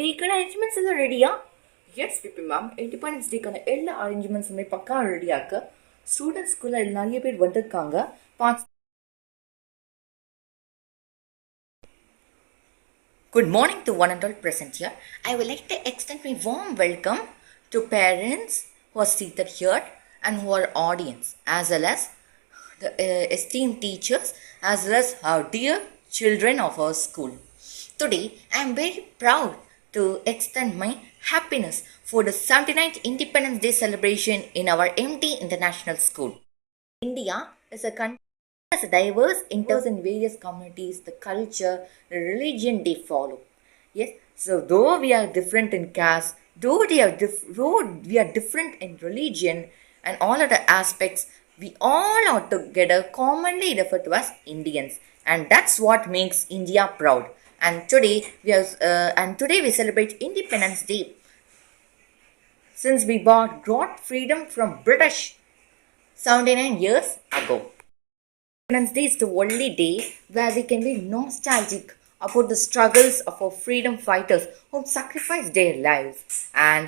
டேக்கான arrangements எல்லாம் ரெடியா? S BP ma'am, independence டேக்கான எல்லா அரேஞ்ச்மெண்ட்ஸுமே பக்கா ரெடியாக்க ஸ்டூடெண்ட்ஸ்குள்ள நிறைய பேர் வந்திருக்காங்க. Good morning to one and all present here. I would like to extend my warm welcome to parents who are seated here and who are audience, as well as the esteemed teachers, as well as our dear children of our school. Today, I am very proud to extend my happiness for the 79th Independence Day celebration in our MT International School. India is a country as diverse in terms in various communities, the culture, the religion they follow. Yes, so though we are different in caste, though we are different in religion and all other aspects, we all are together commonly referred to as Indians, and that's what makes India proud. And today we celebrate Independence Day since we got freedom from British 79 years ago. Independence Day is the only day where we can be nostalgic about the struggles of our freedom fighters who sacrificed their lives, and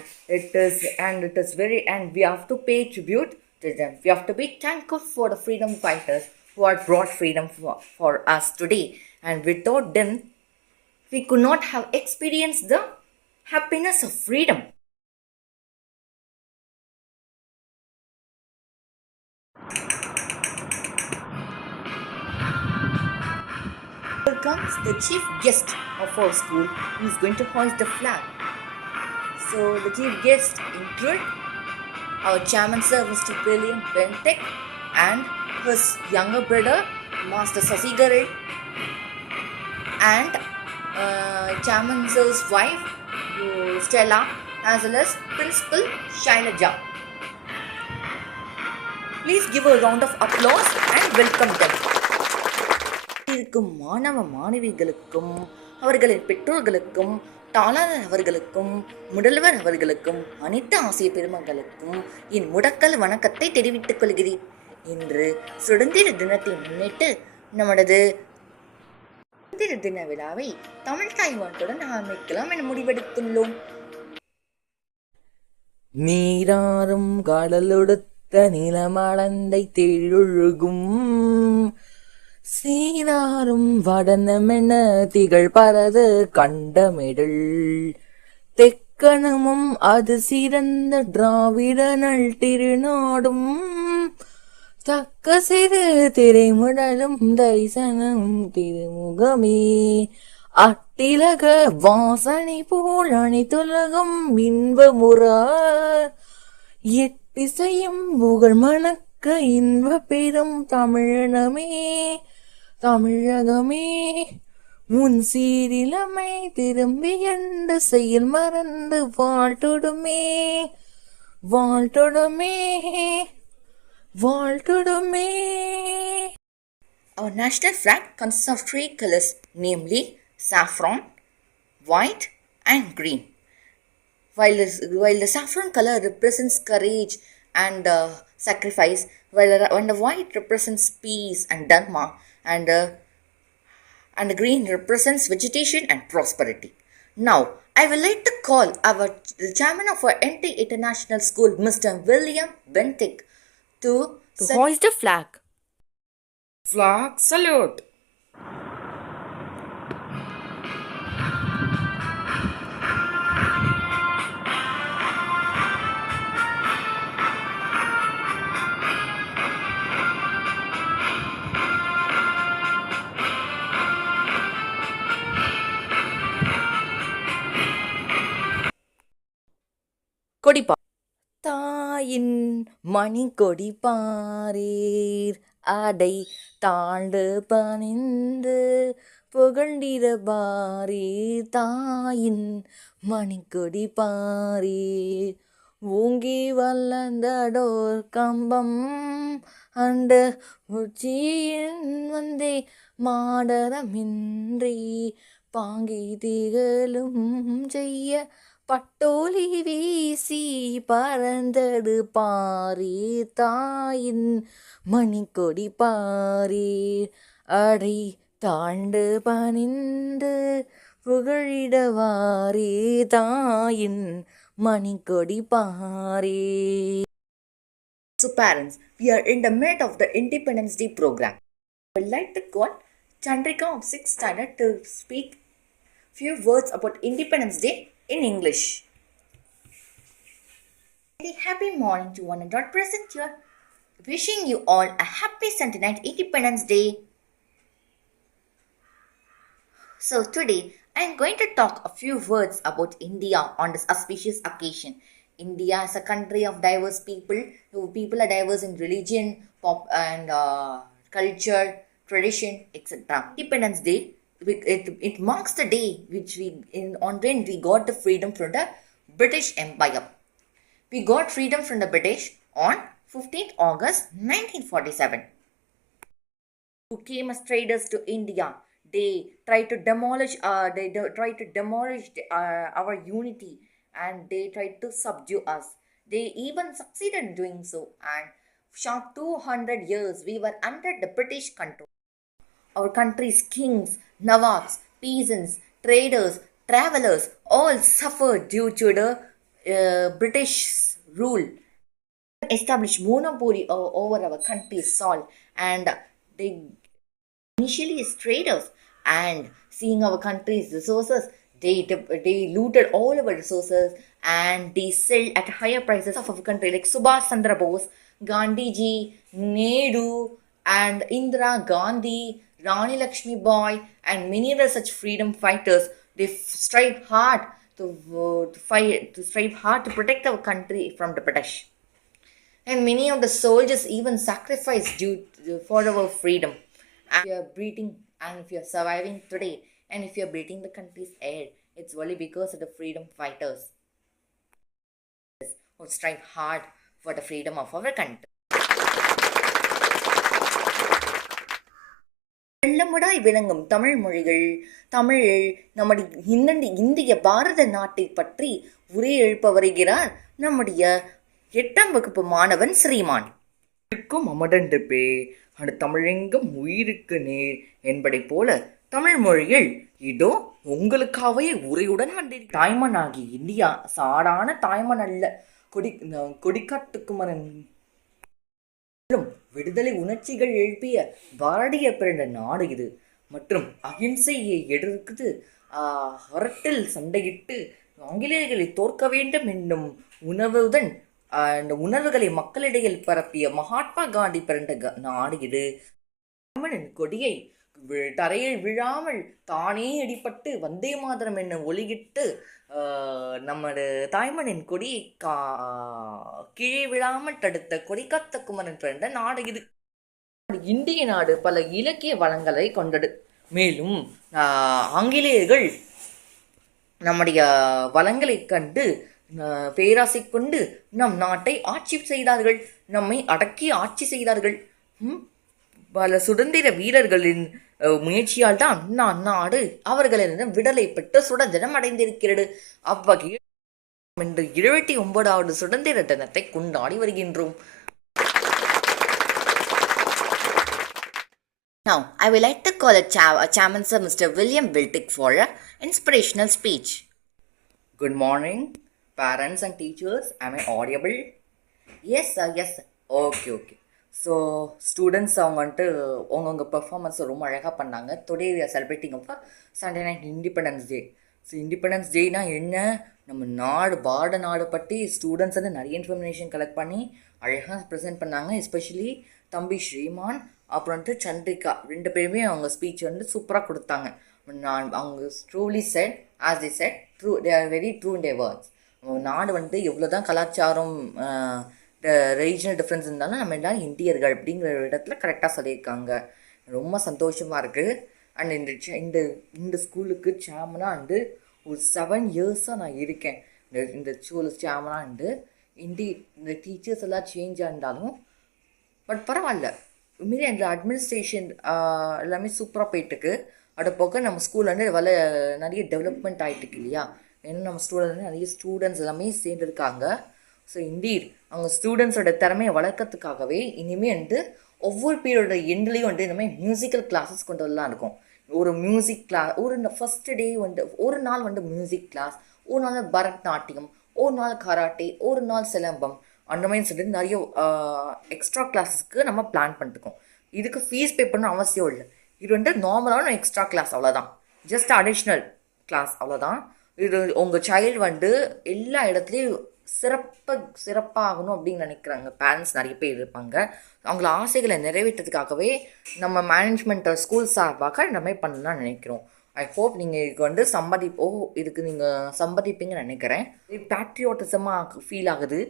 we have to pay tribute to them. We have to be thankful for the freedom fighters who have brought freedom for us today, and without them we could not have experienced the happiness of freedom. Comes the chief guest of our school who is going to hoist the flag. So the chief guests include our chairman sir Mr. William Bentek and his younger brother Master Sasigarai and chairman sir's wife Stella, as well as Principal Shailaja. Please give a round of applause and welcome them. இருக்கும் மாணவ மாணவிகளுக்கும் அவர்களின் பெற்றோர்களுக்கும் தாளாளர் அவர்களுக்கும் முதல்வர் அவர்களுக்கும் அனைத்து ஆசிய பெருமக்களுக்கும் என் முடக்கல் வணக்கத்தை தெரிவித்துக் கொள்கிறேன். இன்று சுதந்திர தினத்தை முன்னிட்டு நமது சுதந்திர தின விழாவை தமிழ் தாய்மாட்டுடன் ஆரம்பிக்கலாம் என முடிவெடுத்துள்ளோம். நீராறும் கடலொடுத்த நிலமளந்தை தேழொழுகும் சீராரும் வடனமென திகழ் பரது கண்டமிடல் தெக்கணமும் அது சிறந்த திராவிடனல் திருநாடும் தக்க சிறு திரைமுடலும் தரிசனம் திருமுகமே அட்டிலக வாசனை போல் அணித்துலகம் இன்பமுறா எட்டிசையும் புகழ் மணக்க இன்ப பெரும் தமிழகமே உன் சீரிலமை திரும்பி என்ற செயல் மறந்து வாழ்த்துடுமே. Our national flag consists of three colors, namely saffron, white and green. While the saffron color represents courage and sacrifice, when the white represents peace and dharma, and the green represents vegetation and prosperity. Now, I would like to call the chairman of our MT International School, Mr. William Bentik, to hoist the flag. Flag salute. கொடிப்பா தாயின் மணி கொடி பாரீர் அடை தாழ்ந்து பணிந்து புகழ்ந்திட பாரீர் தாயின் மணிக்கொடி பாரீர் ஓங்கி வல்லந்தடோர் கம்பம் அண்ட உச்சியின் வந்தே மாடரமின்றி பாங்கி திகழும் செய்ய பட்டோலி வீசி பறந்தடு பாரீர் தாயின் மணிக்கொடி பாரீர் அடை தாழ்ந்து பணிந்து புகழிடவாரே தாயின் மணிக்கொடி பாரே. So parents, we are in the mid of the Independence Day program. I would like to call Chandrika of 6th standard to speak few words about Independence Day in English. Very happy morning to one and all present here. Wishing you all a happy 79th Independence Day. So today I am going to talk a few words about India on this auspicious occasion. India is a country of diverse people. People are diverse in religion, pop, and culture, tradition, etc. Independence Day, it marks the day which on when we got the freedom from the British Empire. We got freedom from the British on 15th August 1947. Who came as traders to India. They tried to demolish our unity, and they tried to subdue us. They even succeeded in doing so, and for 200 years we were under the British control. Our country's kings, nawabs, peasants, traders, travelers all suffered due to the British rule. Established monopoly over our country's soil, and they initially as traders, and seeing our country's resources, they looted all our resources and they sell at higher prices of our country, like Subhash Chandra Bose, Gandhiji, Nehru, and Indira Gandhi, Rani Lakshmi Bai, and many other such freedom fighters. They strive hard to protect our country from the British. And many of the soldiers even sacrificed for our freedom. And if you are breathing, and if you are surviving today, and if you are breathing the country's air, it's only because of the freedom fighters who strive hard for the freedom of our country. வெள்ளமுடாய் விளங்கும் தமிழ் மொழிகள் தமிழில் நம்முடைய இந்திய பாரத நாட்டை பற்றி உரை எழுப்ப வருகிறார் நம்முடைய 8ஆம் வகுப்பு மாணவன் ஸ்ரீமான். அமடண்டபே அந்த தமிழெங்கும் உயிருக்கு நேர் என்பதை போல தமிழ் மொழியில் இதோ உங்களுக்காகவே உரையுடன் தாய்மனாகி இந்தியா சாடான தாய்மன் அல்ல. கொடிக்காட்டுக்குமரன் விடுதலை உணர்ச்சிகள் எழுப்பிய பாரதிய பிறந்த நாடு இது. மற்றும் அகிம்சையை எடுத்து அரட்டில் சண்டையிட்டு ஆங்கிலேயர்களை தோற்க வேண்டும் என்னும் உணர்வுடன் அந்த உணர்வுகளை மக்களிடையே பரப்பிய மகாத்மா காந்தி பிறந்த நாடு இது. தமிழின் கொடியை தரையில் விழாமல் தானே அடிபட்டு வந்தே மாதரம் என்ன ஒளியிட்டு நமது தாய்மனின் கொடியை கீழே விழாமல் தடுத்த கொடிக்காத்த குமரன் பிறந்த நாடு இது. இந்திய நாடு பல இலக்கிய வளங்களை கொண்டது. மேலும் ஆங்கிலேயர்கள் நம்முடைய வளங்களை கண்டு பேராசை கொண்டு நம் நாட்டை ஆட்சி செய்தார்கள், நம்மை அடக்கி ஆட்சி செய்தார்கள். பல சுதந்திர வீரர்களின் முயற்சியால் தான் நாடு அவர்களிடம் விடுதலை பெற்று சுதந்திரம் அடைந்திருக்கிறது. அவ்வகையில் இன்று 29வது சுதந்திர தினத்தை கொண்டாடி வருகின்றோம். Now, I would like to call Chairman Sir Mr. William Wiltic for an inspirational speech. Good morning, parents and teachers. Am I audible? Yes, sir. Yes, sir. Okay. So students அவங்க வந்துட்டு உங்கள் பெர்ஃபார்மன்ஸை ரொம்ப அழகாக பண்ணாங்க. டுடே வி ஆர் செலிப்ரேட்டிங் அப்போ 79th independence day. So independence டேனால் என்ன, நம்ம நாடு பாரத நாடு பற்றி ஸ்டூடெண்ட்ஸ் வந்து நிறைய இன்ஃபர்மேஷன் கலெக்ட் பண்ணி அழகாக ப்ரெசென்ட் பண்ணாங்க. எஸ்பெஷலி தம்பி ஸ்ரீமான் அப்புறம் வந்துட்டு சந்திரிகா 2 பேருமே அவங்க ஸ்பீச் வந்து சூப்பராக கொடுத்தாங்க. அவங்க truly set as the set true, they are very true in there words. நாடு வந்து எவ்வளோ தான் கலாச்சாரம் ரீஜனல் டிஃப்ரென்ஸ் இருந்தாலும் நம்ம எல்லோரும் இந்தியர்கள் அப்படிங்கிற இடத்துல கரெக்டாக சொல்லியிருக்காங்க. ரொம்ப சந்தோஷமாக இருக்குது. அண்ட் இந்த ஸ்கூலுக்கு சேர்மனாக வந்து ஒரு 7 இயர்ஸாக நான் இருக்கேன். இந்த ஸ்கூலுக்கு சேர்மனாக வந்து இந்த டீச்சர்ஸ் எல்லாம் சேஞ்சாக இருந்தாலும் பட் பரவாயில்ல, மீறி அந்த அட்மினிஸ்ட்ரேஷன் எல்லாமே சூப்பராக போயிட்டுருக்கு. அது போக நம்ம ஸ்கூலில் வந்து நிறைய டெவலப்மெண்ட் ஆகிட்டுருக்கு இல்லையா. ஏன்னா நம்ம ஸ்கூலில் நிறைய ஸ்டூடெண்ட்ஸ் எல்லாமே சேர்ந்துருக்காங்க. ஸோ இண்டீட் அவங்க ஸ்டூடெண்ட்ஸோட திறமையை வளர்க்கறதுக்காகவே இனிமேல் வந்து ஒவ்வொரு பீரியடோட எண்ட்லேயும் வந்து இந்த மாதிரி மியூசிக்கல் கிளாஸஸ் கொண்டு வரலாம் இருக்கும். ஒரு மியூசிக் கிளாஸ் ஒரு ஃபஸ்ட்டு டே வந்து ஒரு நாள் வந்து மியூசிக் கிளாஸ், ஒரு நாள் பரதநாட்டியம், ஒரு நாள் கராட்டே, ஒரு நாள் சிலம்பம், அந்த மாதிரி சொல்லிட்டு நிறைய எக்ஸ்ட்ரா கிளாஸஸ்க்கு நம்ம பிளான் பண்ணிட்டுருக்கோம். இதுக்கு ஃபீஸ் பே பண்ண அவசியம் இல்லை. இது வந்து நார்மலான எக்ஸ்ட்ரா கிளாஸ் அவ்வளோதான், ஜஸ்ட் அடிஷ்னல் கிளாஸ் அவ்வளோதான். இது உங்கள் சைல்டு வந்து எல்லா இடத்துலையும் சிறப்பாகணும் அப்படின்னு நினைக்கிறாங்க பேரண்ட்ஸ் நிறைய பேர் இருப்பாங்க. அவங்கள ஆசைகளை நிறைவேற்றதுக்காகவே நம்ம மேனேஜ்மெண்ட் ஸ்கூல் சார்பாக இந்த மாதிரி பண்ணலாம்னு நினைக்கிறோம். ஐ ஹோப் நீங்கள் இதுக்கு வந்து இதுக்கு நீங்கள் சம்பாதிப்பீங்கன்னு நினைக்கிறேன். இது பேட்ரியாட்டிசமாக ஃபீல் ஆகுது,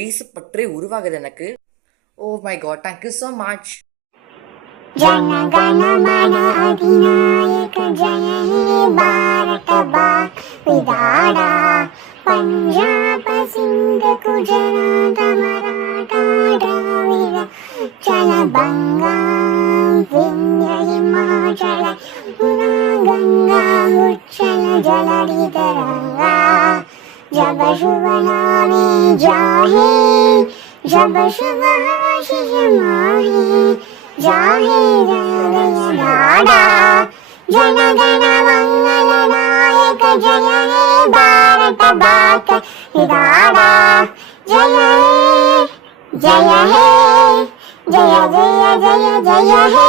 தேசப்பற்றே உருவாகுது எனக்கு. Oh my God, thank you so much. जनगणमन अधिनायक जय हे भारत भाग्य विधाता पंजाब सिंध गुजरात मराठा द्रविड़ चल बंगा विंध्य हिमाचल गंगा उच्चल जलधि तरंगा जब शुभ नामे जाहे जब शुभ आशीष माहे जाहे जगन्नाथ जनगण मंगल नायक जय हे भारत भाग्य विधाता जय हे जय हे जय जय जय जय हे